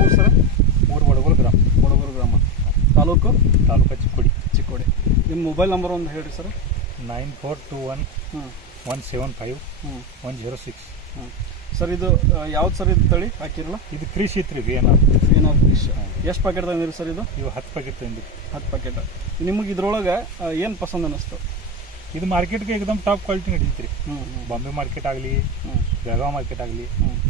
ಊರು ಸರ್? ಊರು ವಡಗೂರು ಗ್ರಾಮ. ತಾಲೂಕು ಚಿಕ್ಕೋಡಿ. ನಿಮ್ಮ ಮೊಬೈಲ್ ನಂಬರ್ ಒಂದು ಹೇಳ್ರಿ ಸರ್. 9421 175 106. ಸರ್ ಇದು ಯಾವ್ದು ಸರ್ ಇದು ತಳಿ ಹಾಕಿರಲ್ಲ? ಇದು ಕೃಷಿ ಇತ್ತು ರೀ VNR ಕೃಷಿ. ಎಷ್ಟು ಪ್ಯಾಕೆಟ್ ತಂದಿರಿ ಸರ್ ಇದು? ಇವು 10 ಪ್ಯಾಕೆಟ್ ತಂದಿರಿ. 10 ಪ್ಯಾಕೆಟ್. ನಿಮಗೆ ಇದ್ರೊಳಗೆ ಏನು ಪಸಂದ್ ಅನ್ನಿಸ್ತು? ಇದು ಮಾರ್ಕೆಟ್ಗೆ ಏಕದಮ್ ಟಾಪ್ ಕ್ವಾಲಿಟಿ ನಡೀತಿ ರೀ. ಬಾಂಬೆ ಮಾರ್ಕೆಟ್ ಆಗಲಿ, ಬೆಳಗಾವಿ ಮಾರ್ಕೆಟ್ ಆಗಲಿ,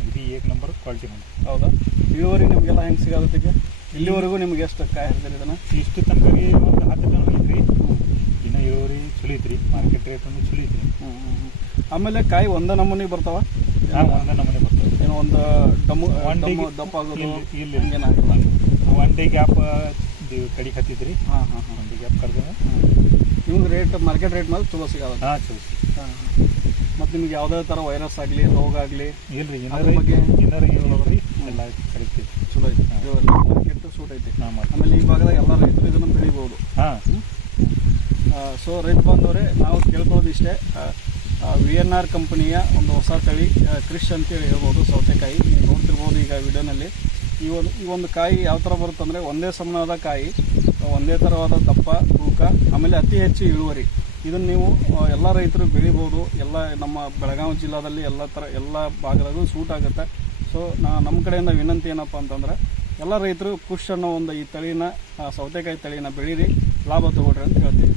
ಇದು ಏಕ್ ನಂಬರ್ ಕ್ವಾಲಿಟಿ ಬಂದು. ಹೌದಾ? ಇಳುವರಿ ನಿಮಗೆಲ್ಲ ಹೆಂಗೆ ಸಿಗೋದಕ್ಕೆ? ಇಲ್ಲಿವರೆಗೂ ನಿಮ್ಗೆ ಎಷ್ಟು ಕಾಯಿ ಹರಿದಿರಿ ಇದನ್ನು? ಇಷ್ಟು ತನಕ ರೀ ಒಂದು 10 ಟನ್ ಹೋಗಿದ್ರಿ. ಇನ್ನು ಇಳುವರಿ ಚಲೋ ಐತ್ರಿ, ಮಾರ್ಕೆಟ್ ರೇಟ್ ಒಂದು ಚಲೋ ಐತ್ರಿ. ಆಮೇಲೆ ಕಾಯಿ ಒಂದೇ ನಮೂನಿ ಬರ್ತಾವ? ಒಂದೇ ನಮೂನಿ ಬರ್ತವೆ. ಏನೋ ಒಂದು ದಪ್ಪ ಆಗೋದು ಇಲ್ಲಿ ಹಂಗೇನಾಗಿಲ್ಲ. ಒನ್ ಡೇ ಗ್ಯಾಪ್ ಕಡಿಗೆ ಹತ್ತಿದ್ರಿ. ಒನ್ ಡೇ ಗ್ಯಾಪ್ ಕರೆದ ನಿಮ್ಗೆ ರೇಟ್ ಮಾರ್ಕೆಟ್ ರೇಟ್ ಮೇಲೆ ಚಲೋ ಸಿಗೋದು? ಚಲೋ. ಮತ್ತು ನಿಮ್ಗೆ ಯಾವುದೇ ಥರ ವೈರಸ್ ಆಗಲಿ ರೋಗ ಆಗಲಿ ಇಲ್ರಿ? ಬಗ್ಗೆ ರೀ ಎಲ್ಲ ಕರಿತೀವಿ. ಚಲೋ ಐತಿ, ಮಾರ್ಕೆಟ್ ಸೂಟ್ ಐತಿ. ಆಮೇಲೆ ಈ ಭಾಗದಾಗ ಎಲ್ಲ ರೈತರು ಇದನ್ನು ಬೆಳಿಬೋದು. ಸೊ ರೈತ ಬಾಂಧವರೇ, ನಾವು ಕೇಳ್ಕೊಳ್ಳೋದು ಇಷ್ಟೇ, VNR ಕಂಪನಿಯ ಒಂದು ಹೊಸ ತಳಿ ಕೃಷಿ ಅಂತೇಳಿ ಹೇಳ್ಬೋದು. ಸೌತೆಕಾಯಿ ನೀವು ನೋಡ್ತಿರ್ಬೋದು ಈಗ ವಿಡಿಯೋನಲ್ಲಿ. ಈ ಒಂದು ಕಾಯಿ ಯಾವ ಥರ ಬರುತ್ತಂದರೆ ಒಂದೇ ಸಮನಾದ ಕಾಯಿ, ಒಂದೇ ಥರವಾದ ದಪ್ಪ, ತೂಕ, ಆಮೇಲೆ ಅತಿ ಹೆಚ್ಚು ಇಳುವರಿ. ಇದನ್ನು ನೀವು ಎಲ್ಲ ರೈತರು ಬೆಳಿಬೋದು. ಎಲ್ಲ ನಮ್ಮ ಬೆಳಗಾವಿ ಜಿಲ್ಲಾದಲ್ಲಿ ಎಲ್ಲ ಭಾಗದಾಗೂ ಸೂಟ್ ಆಗುತ್ತೆ. ಸೊ ನಮ್ಮ ಕಡೆಯಿಂದ ವಿನಂತಿ ಏನಪ್ಪ ಅಂತಂದರೆ ಎಲ್ಲ ರೈತರು ಖುಷ್ ಅನ್ನೋ ಒಂದು ಈ ತಳಿನ, ಸೌತೆಕಾಯಿ ತಳಿನ ಬೆಳೀರಿ, ಲಾಭ ತೊಗೊಳ್ರಿ ಅಂತ ಹೇಳ್ತೀವಿ.